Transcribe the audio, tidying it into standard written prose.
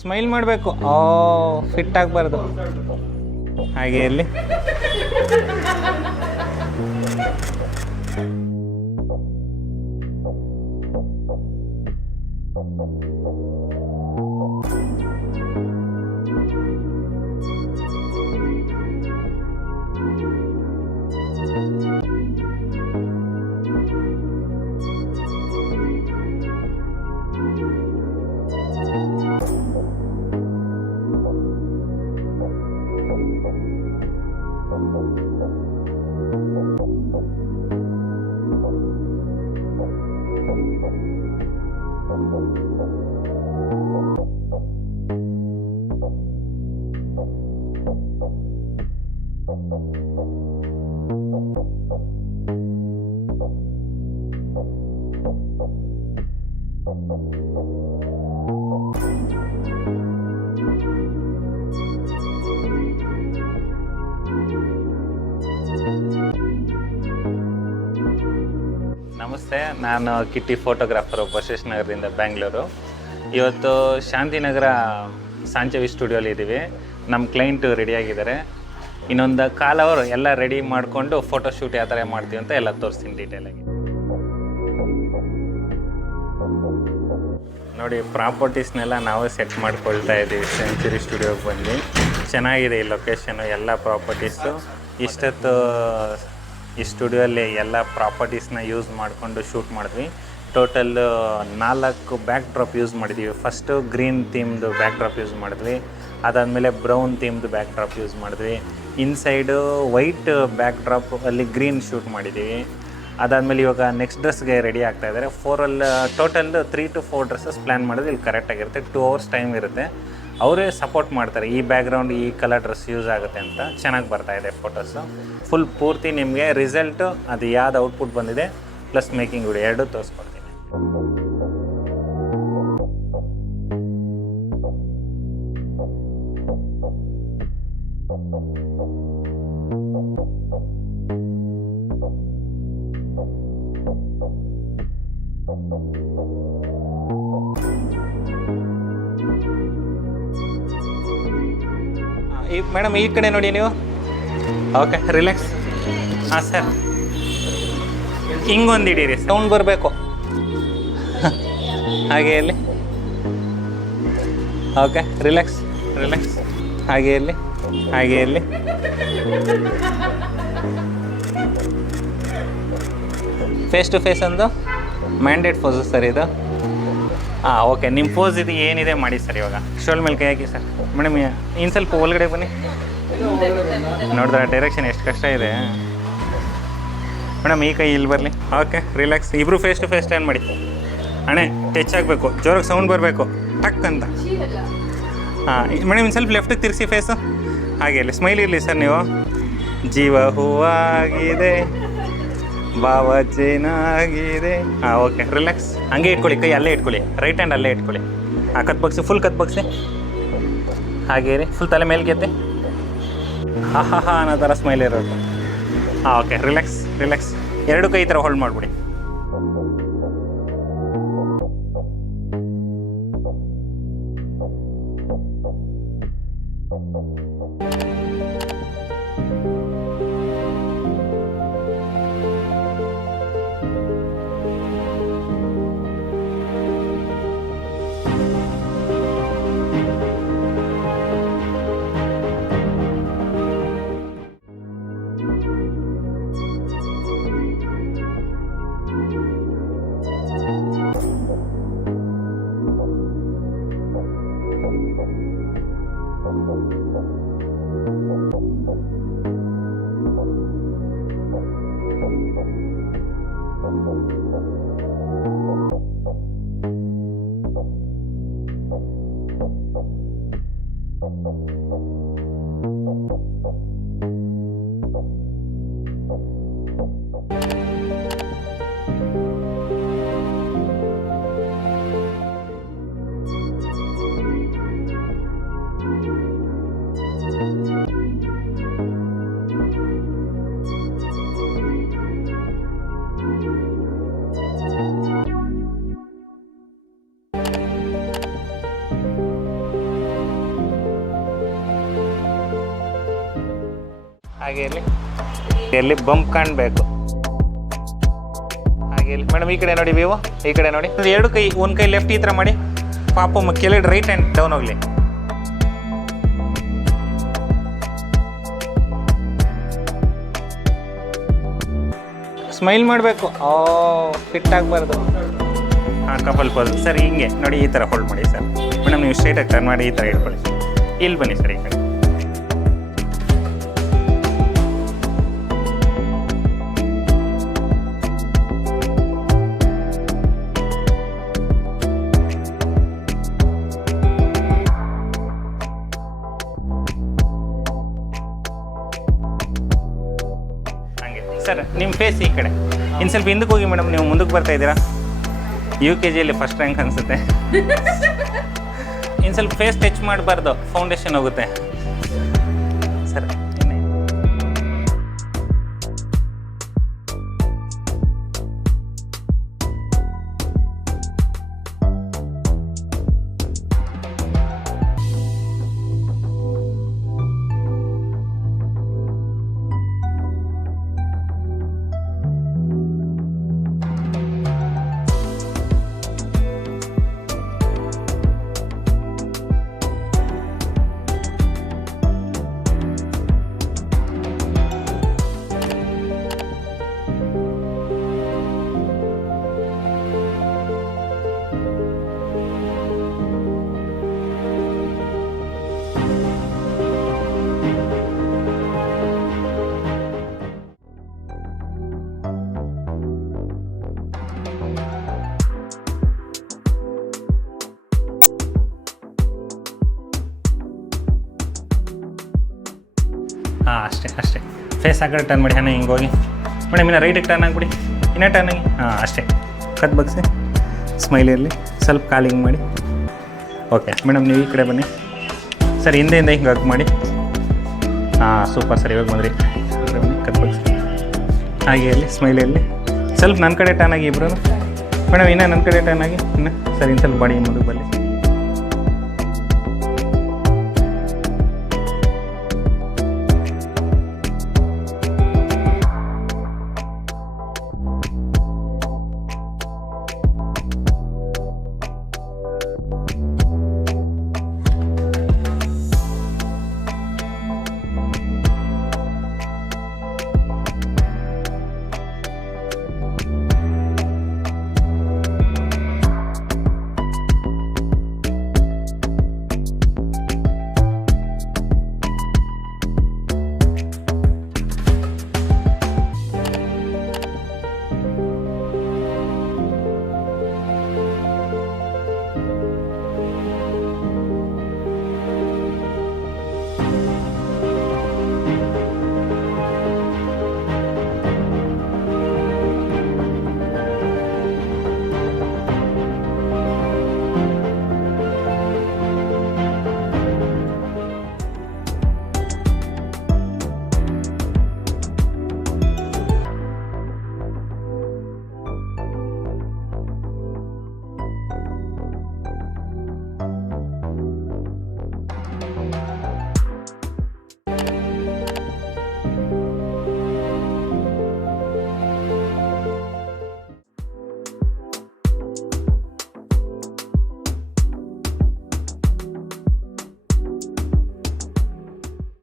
Smile ಮಾಡಬೇಕು. ಓ fit ಆಗಬಾರ್ದು. ಹಾಗೆ ಇಲ್ಲಿ ನಮಸ್ತೆ, ನಾನು ಕಿಟ್ಟಿ ಫೋಟೋಗ್ರಾಫರು, ಬಸವೇಶ್ವರ ನಗರದಿಂದ ಬ್ಯಾಂಗ್ಳೂರು. ಇವತ್ತು ಶಾಂತಿನಗರ ಸಾಂಚವಿ ಸ್ಟುಡಿಯೋಲಿ ಇದ್ದೀವಿ. ನಮ್ಮ ಕ್ಲೈಂಟು ರೆಡಿಯಾಗಿದ್ದಾರೆ. ಇನ್ನೊಂದು ಕಾಲ್ ಅವರು ಎಲ್ಲ ರೆಡಿ ಮಾಡಿಕೊಂಡು ಫೋಟೋಶೂಟ್ ಯಾವ ಥರ ಮಾಡ್ತೀವಿ ಅಂತ ಎಲ್ಲ ತೋರಿಸ್ತೀನಿ ಡೀಟೇಲಾಗಿ. ನೋಡಿ, ಪ್ರಾಪರ್ಟೀಸ್ನೆಲ್ಲ ನಾವೇ ಸೆಟ್ ಮಾಡ್ಕೊಳ್ತಾ ಇದ್ದೀವಿ. ಸೆಂಚುರಿ ಸ್ಟುಡಿಯೋಗೆ ಬಂದು ಚೆನ್ನಾಗಿದೆ ಈ ಲೊಕೇಶನು, ಎಲ್ಲ ಪ್ರಾಪರ್ಟೀಸು. ಇಷ್ಟೊತ್ತು ಈ ಸ್ಟುಡಿಯೋಲ್ಲಿ ಎಲ್ಲ ಪ್ರಾಪರ್ಟೀಸ್ನ ಯೂಸ್ ಮಾಡಿಕೊಂಡು ಶೂಟ್ ಮಾಡಿದ್ವಿ. ಟೋಟಲ್ 4 ಬ್ಯಾಕ್ ಡ್ರಾಪ್ ಯೂಸ್ ಮಾಡಿದ್ದೀವಿ. ಫಸ್ಟು ಗ್ರೀನ್ ಥೀಮ್ದು ಬ್ಯಾಕ್ ಡ್ರಾಪ್ ಯೂಸ್ ಮಾಡಿದ್ವಿ. ಅದಾದಮೇಲೆ ಬ್ರೌನ್ ಥೀಮ್ದು ಬ್ಯಾಕ್ ಡ್ರಾಪ್ ಯೂಸ್ ಮಾಡಿದ್ವಿ. ಇನ್ಸೈಡು ವೈಟ್ ಬ್ಯಾಕ್ ಡ್ರಾಪ್ ಅಲ್ಲಿ ಗ್ರೀನ್ ಶೂಟ್ ಮಾಡಿದ್ದೀವಿ. ಅದಾದಮೇಲೆ ಇವಾಗ ನೆಕ್ಸ್ಟ್ ಡ್ರೆಸ್ಗೆ ರೆಡಿ ಆಗ್ತಾಯಿದ್ದಾರೆ. ಟೋಟಲ್ 3 to 4 ಡ್ರೆಸ್ಸಸ್ ಪ್ಲ್ಯಾನ್ ಮಾಡೋದು ಇಲ್ಲಿ ಕರೆಕ್ಟಾಗಿರುತ್ತೆ. 2 hours ಟೈಮ್ ಇರುತ್ತೆ. ಅವರೇ ಸಪೋರ್ಟ್ ಮಾಡ್ತಾರೆ, ಈ ಬ್ಯಾಕ್ಗ್ರೌಂಡ್ ಈ ಕಲರ್ ಡ್ರೆಸ್ ಯೂಸ್ ಆಗುತ್ತೆ ಅಂತ. ಚೆನ್ನಾಗಿ ಬರ್ತಾಯಿದೆ ಫೋಟೋಸು. ಫುಲ್ ಪೂರ್ತಿ ನಿಮಗೆ ರಿಸಲ್ಟು ಅದು ಯಾವ್ದು ಔಟ್ಪುಟ್ ಬಂದಿದೆ ಪ್ಲಸ್ ಮೇಕಿಂಗ್ ವಿಡಿಯೋ ಎರಡೂ ತೋರಿಸ್ಕೊಡ್ತೀನಿ. ಮೇಡಮ್ ಈ ಕಡೆ ನೋಡಿ ನೀವು. Okay, relax. ಹಾಂ ಸರ್, ಹಿಂಗೊಂದು ಹಿಡೀರಿ, ಸೌಂಡ್ ಬರಬೇಕು. ಹಾಗೆ ಇಲ್ಲಿ. Okay, relax relax. ಹಾಗೆ ಇಲ್ಲಿ, ಹಾಗೆ ಇಲ್ಲಿ. ಫೇಸ್ ಟು ಫೇಸ್ ಒಂದು ಮ್ಯಾಂಡೇಟ್ ಪೋಸು ಸರ್ ಇದು. ಹಾಂ ಓಕೆ, ನಿಮ್ಮ ಪೋಸ್ ಇದು ಏನಿದೆ ಮಾಡಿ ಸರ್. ಇವಾಗ ಶೋಲ್ಡ್ ಮೇಲೆ ಕೈ ಹಾಕಿ ಸರ್. ಮೇಡಮ್ ಇನ್ನು ಸ್ವಲ್ಪ ಒಳಗಡೆ ಬನ್ನಿ. ನೋಡಿದ್ರೆ ಡೈರೆಕ್ಷನ್ ಎಷ್ಟು ಕಷ್ಟ ಇದೆ ಮೇಡಮ್. ಈ ಕೈ ಇಲ್ಲಿ ಬರಲಿ. Okay, relax. ಇಬ್ಬರು ಫೇಸ್ ಟು ಫೇಸ್ ಸ್ಟ್ಯಾಂಡ್ ಮಾಡಿ. ಅಣ್ಣೆ ಟಚ್ ಆಗಬೇಕು, ಜೋರಾಗಿ ಸೌಂಡ್ ಬರಬೇಕು, ಟಕ್ ಅಂತ. ಹಾಂ ಮೇಡಮ್, ಇನ್ನು ಸ್ವಲ್ಪ ಲೆಫ್ಟಿಗೆ ತಿರ್ಸಿ ಫೇಸು. ಹಾಗೆ ಇರಲಿ, ಸ್ಮೈಲ್ ಇರಲಿ ಸರ್. ನೀವು ಜೀವ ಹೂವಾಗಿದೆ, ಭಾವ ಚೆನ್ನಾಗಿದೆ. ಹಾಂ ಓಕೆ, ರಿಲ್ಯಾಕ್ಸ್. ಹಂಗೆ ಇಟ್ಕೊಳ್ಳಿ, ಕೈ ಅಲ್ಲೇ ಇಟ್ಕೊಳ್ಳಿ, ರೈಟ್ ಹ್ಯಾಂಡ್ ಅಲ್ಲೇ ಇಟ್ಕೊಳ್ಳಿ. ಹಾಂ, ಕತ್ ಬಗ್ಸಿ, ಫುಲ್ ಕತ್ ಬಗ್ಸಿ. ಹಾಗೆ ರೀ, ಫುಲ್ ತಲೆ ಮೇಲೆ ಗೆದ್ದೆ. ಹಾಂ ಹಾಂ ಹಾಂ ಅನ್ನೋ ಥರ ಸ್ಮೈಲ್ ಇರೋದು. ಹಾಂ ಓಕೆ, ರಿಲ್ಯಾಕ್ಸ್ ರಿಲ್ಯಾಕ್ಸ್. ಎರಡು ಕೈ ಈ ಥರ ಹೋಲ್ಡ್ ಮಾಡಿಬಿಡಿ. ಹಾಗೆ ಇಲ್ಲಿ ಬಂಪ್ ಕಾಣಬೇಕು. ಹಾಗೆ ಇಲ್ಲಿ ಮೇಡಮ್ ಈ ಕಡೆ ನೋಡಿ, ವಿವೋ ಈ ಕಡೆ ನೋಡಿ. ಎರಡು ಕೈ, ಒಂದು ಕೈ ಲೆಫ್ಟ್ ಈ ಥರ ಮಾಡಿ, ಪಾಪ ಕೆಳಗಡೆ ರೈಟ್ ಹ್ಯಾಂಡ್ ಡೌನ್ ಹೋಗಲಿ. ಸ್ಮೈಲ್ ಮಾಡಬೇಕು. ಫಿಟ್ ಆಗಬಾರ್ದು. ಹಾಂ, ಕಪಲ್ ಪೋಸ್ ಸರ್. ಹಿಂಗೆ ನೋಡಿ, ಈ ಥರ ಹೋಲ್ಡ್ ಮಾಡಿ ಸರ್. ಮೇಡಮ್ ನೀವು ಸ್ಟ್ರೈಟಾಗಿ ಟರ್ನ್ ಮಾಡಿ ಈ ಥರ ಇಟ್ಕೊಳ್ಳಿ. ಇಲ್ಲಿ ಬನ್ನಿ ಸರ್, ಈ ಕಡೆ. ಹಾಗೆ ಸರ್, ನಿಮ್ಮ ಫೇಸ್ ಈ ಕಡೆ ಇನ್ನು ಸ್ವಲ್ಪ ಹಿಂದಕ್ಕೆ ಹೋಗಿ ಮೇಡಮ್. ನೀವು ಮುಂದಕ್ಕೆ ಬರ್ತಾ ಇದ್ದೀರಾ. UKGಯಲ್ಲಿ ಫಸ್ಟ್ ರ್ಯಾಂಕ್ ಅನಿಸುತ್ತೆ. ಇನ್ನು ಸ್ವಲ್ಪ ಫೇಸ್ ಟಚ್ ಮಾಡಬಾರ್ದು, ಫೌಂಡೇಶನ್ ಹೋಗುತ್ತೆ ಸರ್. ಹಾಂ, ಅಷ್ಟೇ. ಫೇಸ್ ಆ ಕಡೆ ಟರ್ನ್ ಮಾಡಿ. ಹಾಂ, ಹಿಂಗೆ ಹೋಗಿ ಮೇಡಮ್. ಇನ್ನು ರೈಟಿಗೆ ಟರ್ನ್ ಆಗಿಬಿಡಿ. ಇನ್ನೂ ಟರ್ನ್ ಆಗಿ. ಹಾಂ, ಅಷ್ಟೇ. ಕತ್ ಬಗ್ಸಿ, ಸ್ಮೈಲ್ ಇರಲಿ. ಸ್ವಲ್ಪ ಕಾಲಿಂಗ್ ಮಾಡಿ. ಓಕೆ ಮೇಡಮ್, ನೀವು ಈ ಕಡೆ ಬನ್ನಿ ಸರ್. ಹಿಂದೆಯಿಂದ ಹಿಂಗೆ ಹಗ್ ಮಾಡಿ. ಹಾಂ, ಸೂಪರ್ ಸರ್. ಇವಾಗ ಬಂದ್ರಿ. ಬನ್ನಿ, ಕತ್ ಬಗ್ಸಿ. ಹಾಗೆ ಇರಲಿ, ಸ್ಮೈಲ್ ಇರಲಿ. ಸ್ವಲ್ಪ ನನ್ನ ಕಡೆ ಟರ್ನ್ ಆಗಿ ಇಬ್ಬರು ಮೇಡಮ್. ಇನ್ನೂ ನನ್ನ ಕಡೆ ಟರ್ನ್ ಆಗಿ. ಇನ್ನು ಸರ್, ಇನ್ನು ಸ್ವಲ್ಪ ಬಾಡಿ ಮುಂದಕ್ಕೆ ಬರಲಿ.